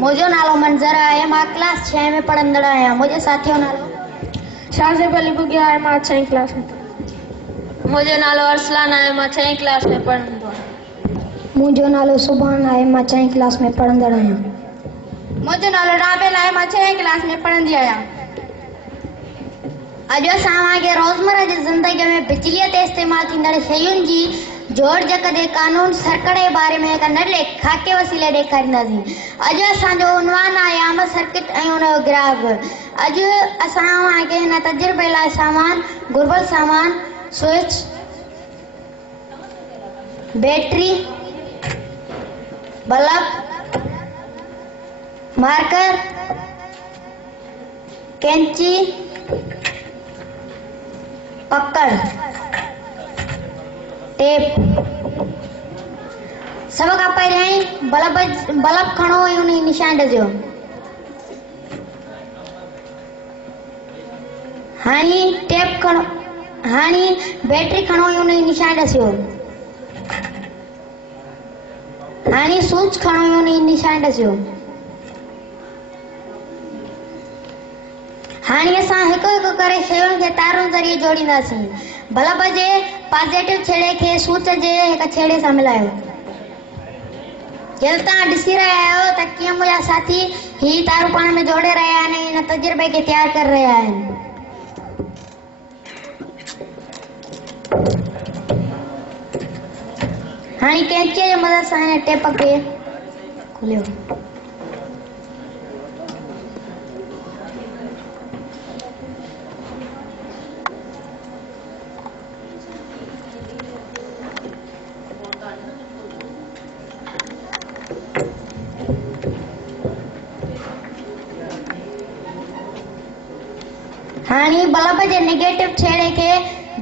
मुझो नालो मंजर है, मां क्लास 6 में पढ़ंदड़ आहियां। मुझे साथियो नालो शाहज़ेब अली बुगिया है, मां 6वीं क्लास में। मुझो नालो अरसलान है, मां 6वीं क्लास में पढ़ंदो आहियां। मुझो नालो सुभान है, मां 6वीं क्लास में पढ़ंदड़ आहियां। मुझो नालो राबेल है, मां 6वीं क्लास में पढ़ंदी आहियां। अॼु असां के रोज़मर्रा जी ज़िंदगी में बिजली ते इस्तेमाल थींदड़ शयुनि जी जोड़ जक जे कानून सर्किट जे बारे में हिक नंढे खाके वसीले ॾेखारींदासीं। अॼु असांजो उनवान आहे आम सर्किट ऐं उन जो ग्राहक। अॼु असां के हिन तजुर्बे लाइ सामान घुर्बल सामान स्विच, बैटरी, बल्ब, मार्कर, कैंची, पकड़, टेप, सब खां पहिरियों बल्ब खणो ऐं उन निशान ॾिजो। हाणे टेप खणो, हाणे बैटरी खणो ऐं उन निशान ॾिजो। हाणे स्विच खणो ऐं उन निशान ॾिजो। हाणे असां हिकु हिकु करे शयुनि खे तारुनि ज़रिए जोड़ींदासीं। बल्ब जे पॉजिटिव छेड़े खे स्विच जे हिक छेड़े सां मिलायो। जॾहिं तव्हां ॾिसी रहिया आहियो त कीअं मुंहिंजा साथी ही तारूं पाण में जोड़े रहिया आहिनि ऐं हिन तजुर्बे खे तयारु करे रहिया आहिनि। हाणे कैंचीअ जी मदद सां हिन टेप खे खोलियो। हाणे बल्ब जे नेगेटिव छेड़े खे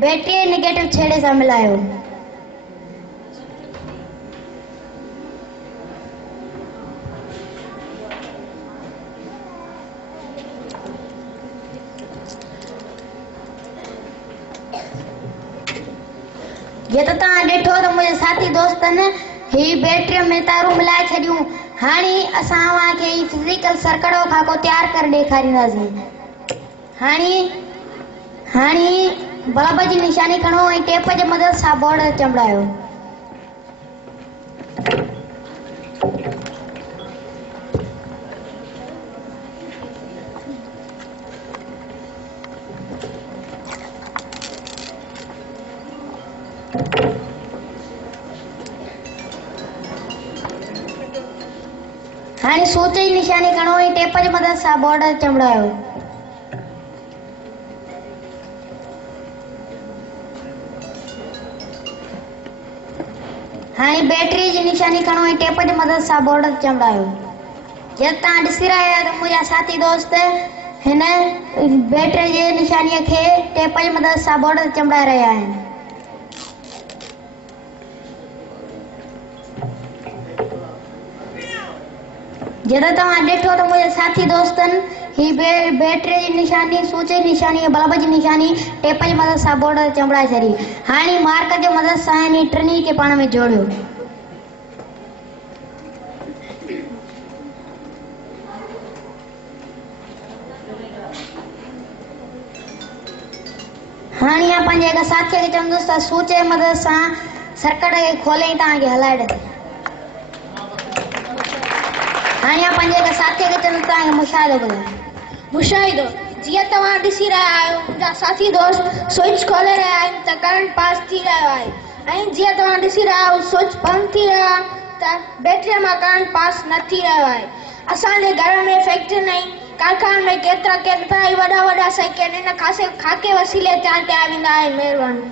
बैटरी जे नेगेटिव छेड़े सां मिलायो। ये तो तव्हां ॾिठो त मुंहिंजे साथी दोस्तनि ही बैटरी में तारूं मिलाए छॾियूं। हाणे असां खे फिज़िकल सर्किट जो खाको तयारु करे ॾेखारींदासीं। हाणे बल्ब जी निशानी खणो ऐं टेप जी मदद सां बोर्ड चंबड़ायो। हाणे स्विच जी निशानी खणो ऐं टेप जी मदद सां बोर्ड चंबड़ायो। हाणे बैटरी जी निशानी खणो ऐं टेप जी मदद सां बोर्ड चंबड़ायो। जॾहिं तव्हां ॾिसी रहिया आहियो त मुंहिंजा साथी दोस्त हिन बैटरी जी निशानीअ खे टेप जी मदद सां बोर्ड ते चंबड़ाए रहिया आहिनि। जॾहिं तव्हां ॾिठो त मुंहिंजे साथी दोस्तनि ही बैटरी जी निशानी, स्विच जी निशानी, बल्ब जी निशानी टेप जी मदद सां बोर्ड ते चंबड़ाए छॾी। हाणे मार्कर जी मदद सां हिन टिनी खे पाण में जोड़ियो। हाणे या पंहिंजे हिक साथीअ खे चवंदुसि त स्विच जी मदद सां सर्किट खे खोले तव्हांखे हलाए ॾे। हाणे या पंहिंजे हिक साथीअ खे चवंदुसि तव्हांखे मुशाहिदो ॿुधाए। मुशाहिदो जीअं तव्हां ॾिसी रहिया आहियो मुंहिंजा साथी दोस्त स्विच खोले रहिया आहिनि त करंट पास थी रहियो आहे ऐं जीअं तव्हां ॾिसी रहिया आहियो स्विच बंदि थी रहियो आहे त बैटरीअ मां करंट पास न थी रहियो आहे। असांजे घर में फैक्ट्रियुनि ऐं कारखाननि में केतिरा ई वॾा वॾा सर्किट हिन खाके वसीले तयारु कया वेंदा आहिनि। महिरबानी।